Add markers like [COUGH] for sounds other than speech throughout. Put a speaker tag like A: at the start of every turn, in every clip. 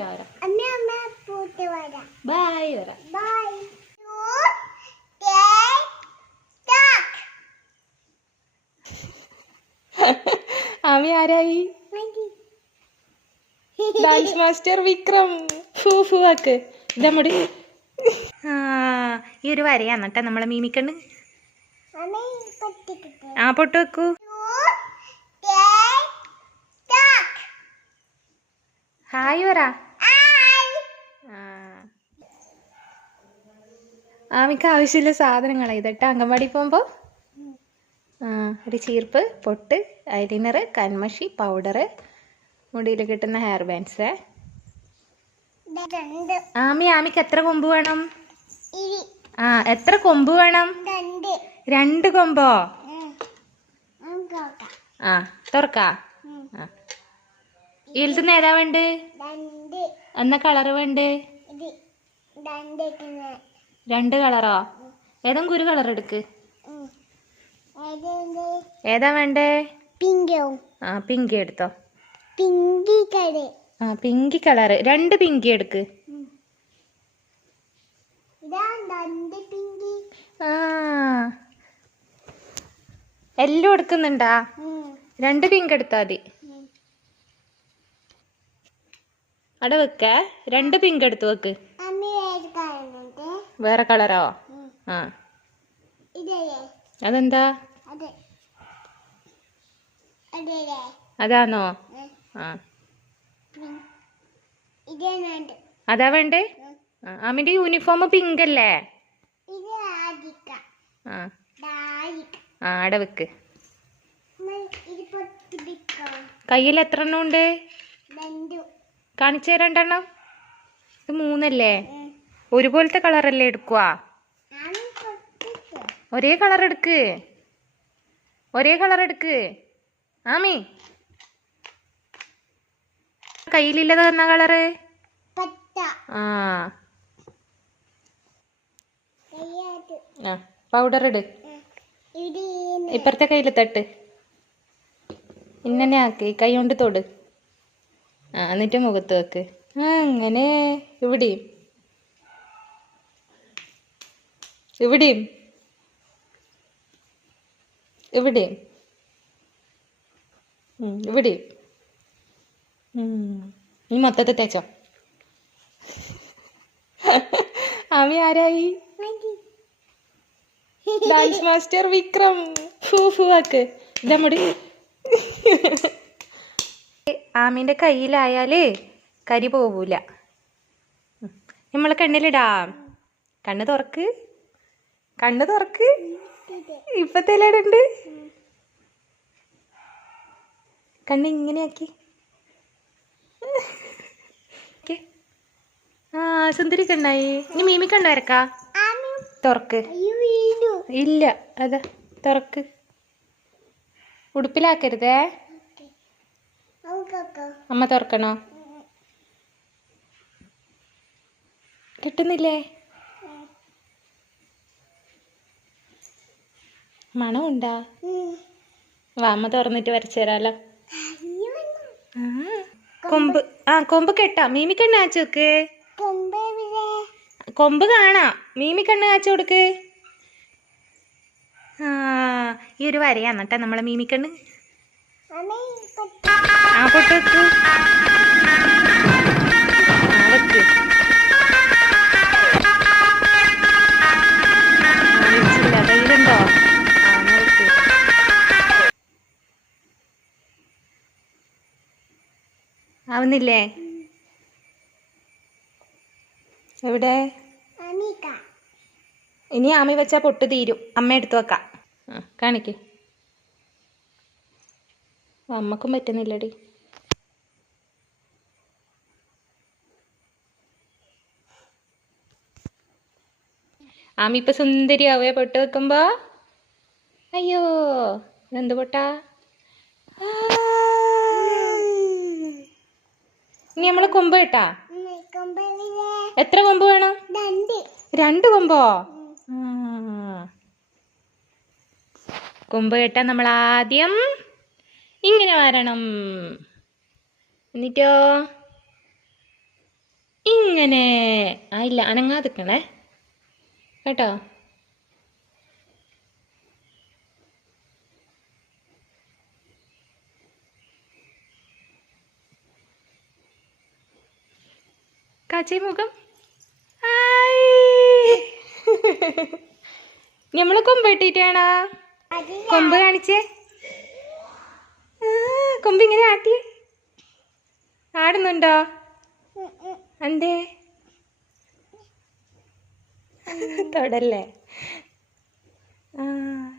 A: വരാം
B: അമ്മ അമ്മ പോയിട്ട് വരാം.
A: ബായ് വരാം.
B: ബൈ ടാക്ക് [LAUGHS]
A: ആമി ആരായി? Dance master [LAUGHS] Vikram. ഫൂ ഫൂ ആക്ക്. ഇതമ്മട് ആ ഈ ഒരു വരയാണ് കേട്ടോ നമ്മളെ
B: പറ്റിക്കിട്ട്
A: ആ പൊട്ട് വെക്കൂ. ഹായ് പറ
B: ഐ
A: ആ. ആമിക്ക് ആവശ്യമില്ല സാധനങ്ങളാണ് ഇതട്ടോ അംഗൻവാടി പോകുമ്പോൾ ആ ഒരു ചീർപ്പ് പൊട്ട് ഐലൈനർ കൺമഷി പൗഡർ മുടിയിൽ കിട്ടുന്ന ഹെയർ ബാൻഡ്സ് ആമി ആമിക്ക് എത്ര കൊമ്പ് വേണം? ആ എത്ര കൊമ്പ് വേണം?
B: രണ്ട്.
A: കൊമ്പോ? ആ തുറക്കാ. ഇതിൽ ഏതാ വേണ്ട എന്ന കളറ് വേണ്ട
B: രണ്ട്
A: കളറോ. ഏതെങ്കിലും ഒരു കളർ എടുക്ക്? ഏതാ വേണ്ടേ? ആ പിങ്ക് എടുത്തോ. ആ പിങ്ക് കളർ രണ്ട് പിങ്ക് എടുക്ക്. ആ. എല്ലാം എടുക്കുന്നുണ്ടാ? രണ്ട് പിങ്ക് എടുത്താ മതി. അവിടെ വെക്ക. രണ്ട് പിങ്ക് എടുത്ത് വെക്ക്. വേറെ കളറോ? ആ. അതെന്താ? അതാണോ ആ. അതാ വേണ്ടേ. അമ്മിന്റെ യൂണിഫോം പിങ്ക് അല്ലേ? ആ.
B: ദാരിക്ക
A: ആ അവിടെ വെക്ക്. കയ്യിൽ എത്ര എണ്ണം ഉണ്ട്? കാണിച്ചേ രണ്ടെണ്ണം. ഇത് മൂന്നല്ലേ. ഒരുപോലത്തെ കളറല്ലേ എടുക്കുക ഒരേ കളർ എടുക്ക്. ഒരേ കളർ എടുക്ക്. ആമി. കയ്യിലില്ലത് തന്ന കളറ്? ആ. പൗഡർ ഇട്. ഇപ്പുറത്തെ കയ്യിൽ തട്ട്. ഇന്നെ ആക്കി. കൈ കൊണ്ട് തൊട്. ആ എന്നിട്ട് മുഖത്ത് വെക്ക്. അങ്ങനെ. ഇവിടെയും. ഇവിടെയും. ഇവിടെയും. ഇവിടെയും. ഉം. ഈ മൊത്തത്തെ തേച്ചോ. ആമി ആരായി? Dance master Vikram. ഫൂ ഫൂ ആക്ക്. ഇതമ്മട് ആമീന്റെ കയ്യിലായാൽ കരി പോവൂല. നമ്മൾ നമ്മളെ കണ്ണിലിടാം. കണ്ണ് തുറക്ക്. കണ്ണ് തുറക്ക്.
B: ഇപ്പൊ
A: ഇപ്പത്തേലുണ്ട് കണ്ണ് ഇങ്ങനെയാക്കി. ആ സുന്ദരി കണ്ണായി. ഇനി മീമി കണ്ണ വരക്കാ തുറക്ക്. ഇല്ല അതാ തുറക്ക്. ഉടുപ്പിലാക്കരുതേ. അമ്മ തുറക്കണോ? കിട്ടുന്നില്ലേ? മണമുണ്ടാ? വാമ തുറന്നിട്ട് വരച്ചു തരാലോ. കൊമ്പ് ആ കൊമ്പ് കെട്ടാ. മീമിക്കണ്ണ കണ്ണ് കാച്ചു
B: കൊമ്പവിടെ
A: കൊമ്പ് കാണാ. മീമിക്കണ്ണ കണ്ണ് കാച്ചു കൊടുക്ക്. ആ ഈ ഒരു വരയാന്ന് കേട്ടോ നമ്മളെ
B: മീമിക്കണ്ണ്.
A: ആ പൊട്ട് ആവുന്നില്ലേ എവിടെ? ഇനി ആമി വെച്ചാൽ പൊട്ട് തീരും. അമ്മ എടുത്തു വെക്കാം. കാണിക്ക്. അമ്മക്കും പറ്റുന്നില്ലടി. ആമി ഇപ്പൊ സുന്ദരിയാവേ പൊട്ട് വെക്കുമ്പോ? അയ്യോ എന്ത് പൊട്ടാ? ഇനി നമ്മൾ കൊമ്പ് കേട്ടാ.
B: അമ്മ
A: എത്ര കൊമ്പ് വേണം?
B: രണ്ട്.
A: കൊമ്പോ. കൊമ്പ് കെട്ടാൻ നമ്മൾ ആദ്യം. ഇങ്ങനെ വരണം. എന്നിട്ടോ? ഇങ്ങനെ. ആ ഇല്ല അനങ്ങാതിക്കണേ കേട്ടോ? കാച്ചി മുഖം ഞമ്മൾ കൊമ്പ്
B: ഇട്ടിട്ടാണ്
A: കൊമ്പ് കാണിച്ചേ. കൊമ്പ് ഇങ്ങനെ ആട്ടി ആടുന്നുണ്ടോ. എന്തേ? തൊടല്ലേ. ആ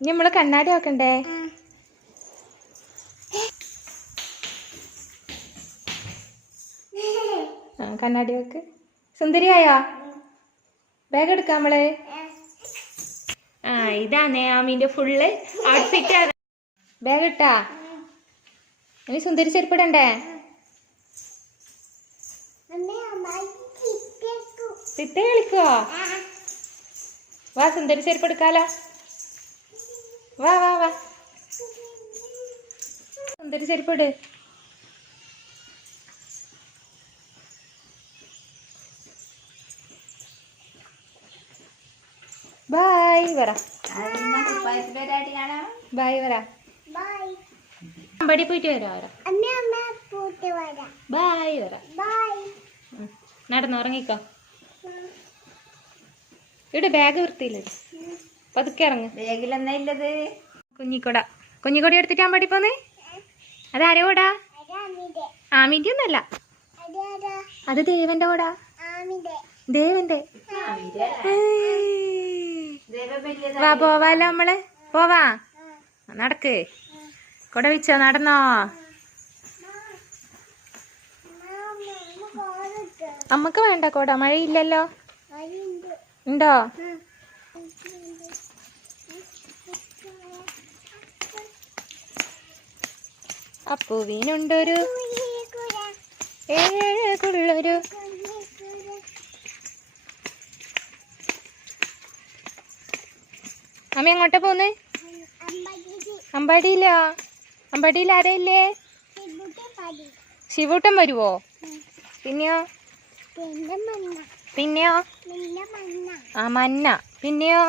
A: ഞമ്മൾ നമ്മൾ കണ്ണാടി നോക്കണ്ടേ
B: ആ.
A: ആ കണ്ണാടി വെക്ക് സുന്ദരിയായോ? ബാഗ് എടുക്കാം നമ്മളെ ആ ഇതാണേ ആമീന്റെ ഫുള്ള് ഔട്ട്ഫിറ്റ് ബാഗ് ഇട്ടാ? ഇനി സുന്ദരി ചെരുപ്പിടണ്ടേ. സിത്ത കളിക്കോ? വാ സുന്ദരി ചെരുപ്പ് എടുക്കാലോ വാ വാ വാ. സുന്ദരി ചെരുപ്പ് ബായ് പറ ബായ് പറ അമ്പടി പോയിട്ട് വരാം ബായ് വരാം.
B: ബൈ
A: നടന്ന് ഉറങ്ങിക്കോ. ഇവിടെ ബാഗ് വൃത്തിയില്ലടി പതുക്കെ ഇറങ്ങ്.
B: ബാഗിലെന്നാ ഇല്ലത്
A: കുഞ്ഞിക്കൊട. കുഞ്ഞിക്കൊടി എടുത്തിട്ട് അമ്പടി പോന്നേ? അതാരോ
B: ഓടാ?
A: ആമിന്റെ ഒന്നല്ല
B: അതാ
A: ദേവന്റെ
B: ഓടാ.
A: ദേവന്റെ. വാ പോവാലോ നമ്മൾ. പോവാ നടക്ക്. കൊട വെച്ചോ നടന്നോ. അമ്മയ്ക്ക് വേണ്ട കൊട. മഴയില്ലല്ലോ? ഉണ്ടോ? അപ്പൂവിനുണ്ടൊരു ഏഴകുള്ളൊരു അമ്മ എങ്ങോട്ടാ പോന്ന് അമ്പാടിയിലോ. അമ്പാടിയിൽ ആരയില്ലേ? ശിവൂട്ടൻ വരുവോ? പിന്നെയോ? പിന്നെയോ? ആ മന്ന. പിന്നെയോ?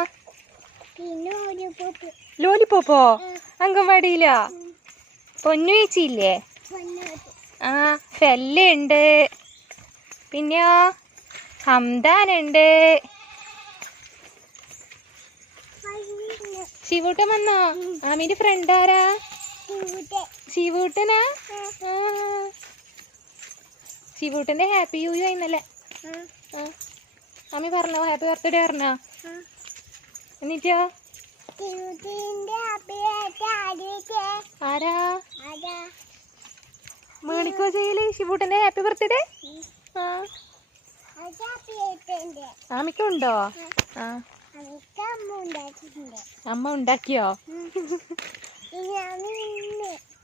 A: ലോലിപ്പോപ്പോ അംഗൻവാടിയിലോ? പൊന്നു ചേച്ചിയില്ലേ? ആ ഫെല്ലുണ്ട്. പിന്നെയോ? ഹംദാനുണ്ട്. ശിവൂട്ടൻ വന്നോ? ആമിന്റെ ഫ്രണ്ട് ആരാ? ചീവൂട്ടനാ. ശിവൂട്ടന്റെ ഹാപ്പി യു യു ഇന്നലെ. ആമി പറഞ്ഞോ ഹാപ്പി ബർത്ത്ഡേ പറഞ്ഞോ? എന്നിട്ടോ? ആരാ? മേണിക്കോ ചെയ്യൽ ശിവൂട്ടന്റെ ഹാപ്പി ബർത്ത്ഡേ ആമിക്കുണ്ടോ? ആ.
B: അമ്മ
A: ഉണ്ടാക്കിയോ?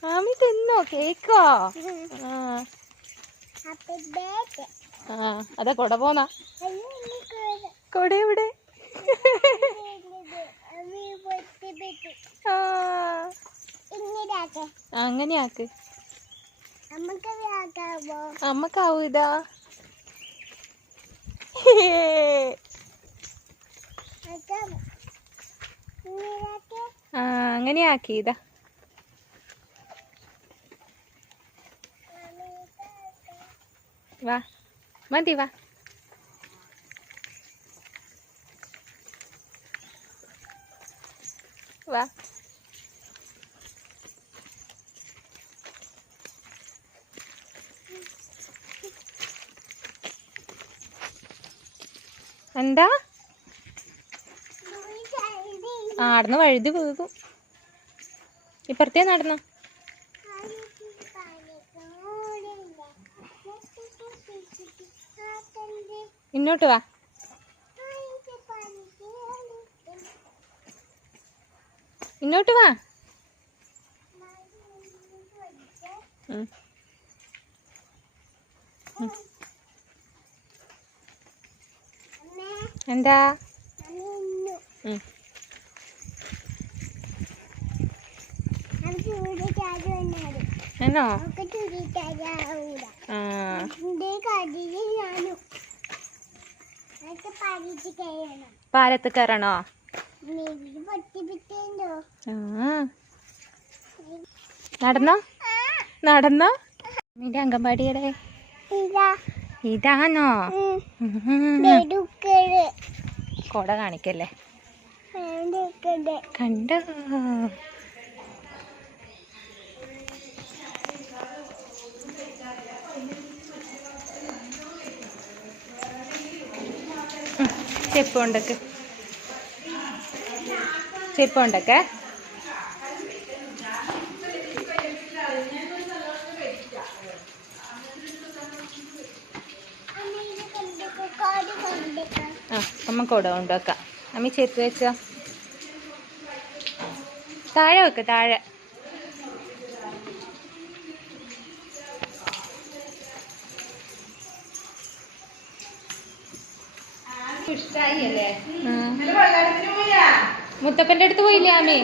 A: ആമി തിന്നോ. കേക്കോ? ആ. അതാ കൊട പോന്നാ. കൊട. എവിടെ? അങ്ങനെയാക്ക് അങ്ങനെ ആക്ക്. അമ്മക്കാവൂ ഇതാ. ആ അങ്ങനെ ആക്കി ഇതാ. വാ മതി വാ. വാ. എന്താ? ആടുന്ന് വഴുതി വീകും. ഇപ്പുറത്തേ നടന്നോ? ഇന്നോട്ട് വാ. ഇന്നോട്ട് വാ. എന്താ? ഉം. എന്നോ
B: പാലത്ത്
A: കയറണോ നടന്നോ? നടന്നോ? നിന്റെ അംഗൻവാടിയുടെ?
B: ഇതാ.
A: ഇതാണോ. കൊട കാണിക്കല്ലേ? കണ്ടോ? ചെപ്പ് കൊണ്ടൊക്കെ ചെപ്പ് കൊണ്ടൊക്കെ ആ കൊട കൊണ്ടുവെക്കാം. അമ്മ ചേർത്ത് വെച്ചോ. താഴെ വെക്ക് താഴെ. ഉം. മുത്തപ്പന്റെ അടുത്ത് പോയില്ലേ ആമേ?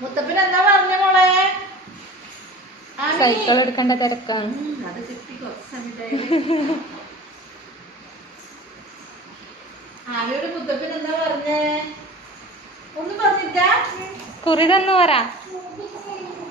C: മുത്തപ്പൻ എന്താ പറഞ്ഞ മോളെ?
A: സൈക്കിൾ എടുക്കേണ്ട തിരക്കാണ്.
C: അത് കിട്ടി കുറച്ച് ആമിയോട് മുത്തപ്പൻ എന്താ പറഞ്ഞേ? ഒന്ന് പറഞ്ഞിട്ടാ
A: കുറി തന്നു പറ.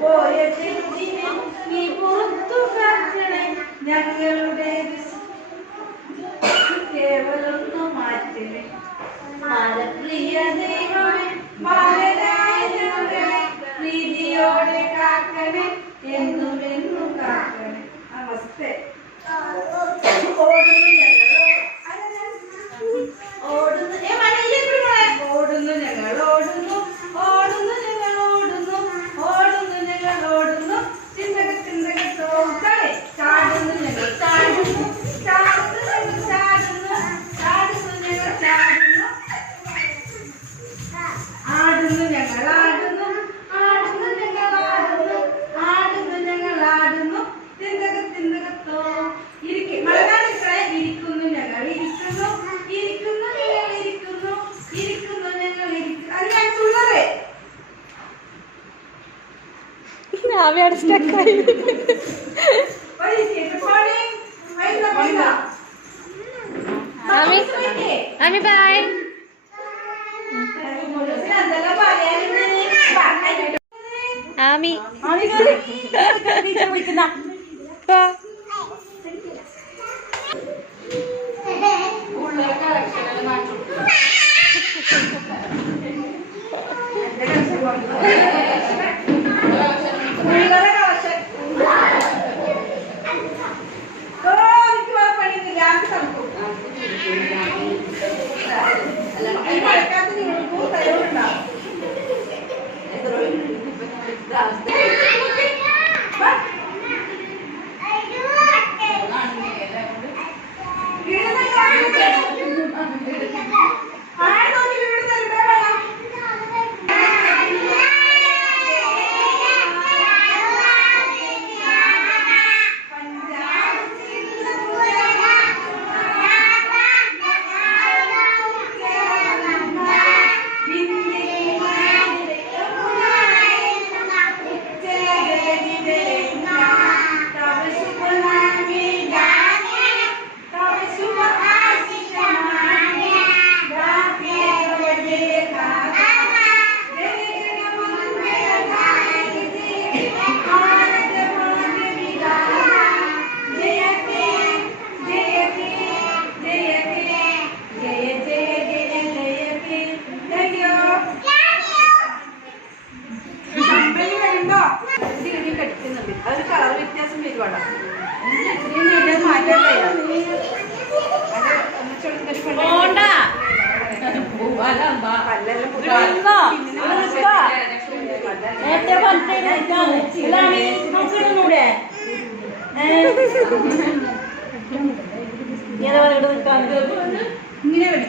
C: പോയ തെറ്റിന് നീ പുറത്തു കാക്കണേ ഞങ്ങളുടെ കേവലൊന്നു മാറ്റണേ മാലപ്രിയ ദൈവമേ ബാലരായനോടെ പ്രീതിയോടെ കാക്കണേ എന്നും എന്നും കാക്കണേ നമസ്തേ ഓടുന്നു ഞങ്ങളോ
A: ആമി
C: ബായ്
A: ആമി. [LAUGHS]
C: 你快点干 Amen.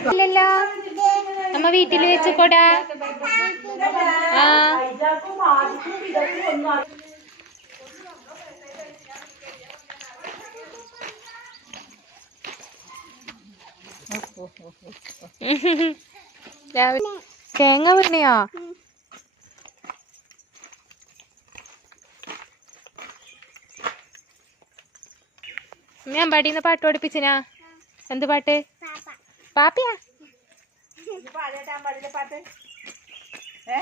A: ഇല്ലല്ലോ. നമ്മ വീട്ടിൽ വെച്ചുകൂടാ ആ. രാവിലെ തേങ്ങ വീണിയോ ഞാൻ പടിന്ന് പാട്ട് പഠിപ്പിച്ചിനാ. എന്ത് പാട്ട്?
B: പാപ്പ
A: പാപ്പിയാ
C: വേഗം പാടിയിട്ടാൻ പാടില്ല പാട്ട് ഏ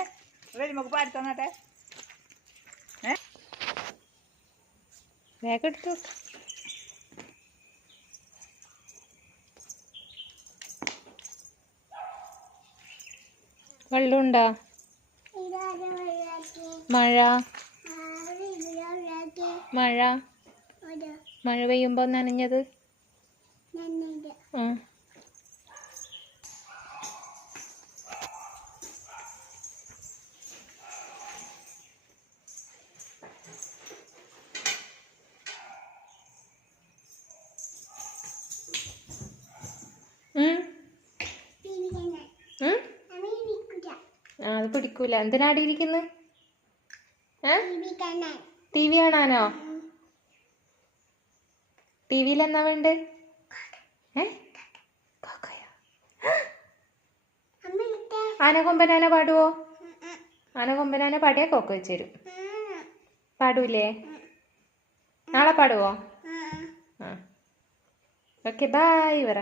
C: വരും നമുക്ക് പാടി തന്നട്ടെ
A: വേഗം എടുത്തു വെള്ളമുണ്ടോ? മഴ? മഴ? മഴ പെയ്യുമ്പോ നനഞ്ഞത്?
B: നന്നിന്റെ
A: ഉം. ഉം.
B: പിരികനെ
A: ഉം?
B: അമ്മ വിൽക്കുക
A: ആ അത് പിടിക്കൂല. എന്തിനാടി ഇരിക്കുന്നത് ടി വി കാണാനോ? ടി വിയിൽ എന്നാ വേണ്ട? ആന കൊമ്പനാന പാടുവോ? ആന കൊമ്പനാന പാടിയാ കൊക്ക വെച്ചേരും. പാടൂലേ? നാളെ പാടുവോ? ആ ഓക്കെ ബായ് പറ.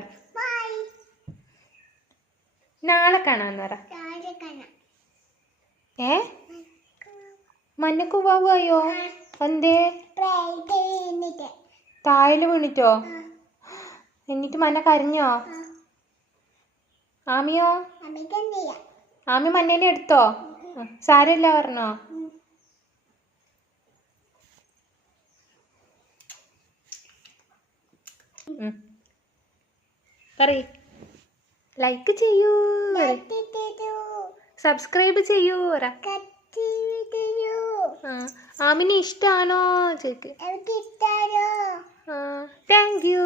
A: നാളെ കാണാന്ന് പറ. ഏ? മഞ്ഞക്കുവായോ എന്തേ? തായൽ വീണിട്ടോ? എന്നിട്ട് മഞ്ഞ കരഞ്ഞോ? ആമിയോ? ആമി മന്നേനെ എടുത്തോ? സാരമില്ല പറഞ്ഞോ. പറയ്. ലൈക്ക് ചെയ്യൂ. സബ്സ്ക്രൈബ് ചെയ്യൂ. ആമിന് ഇഷ്ടാണോ? ചേച്ചി
B: താങ്ക് യു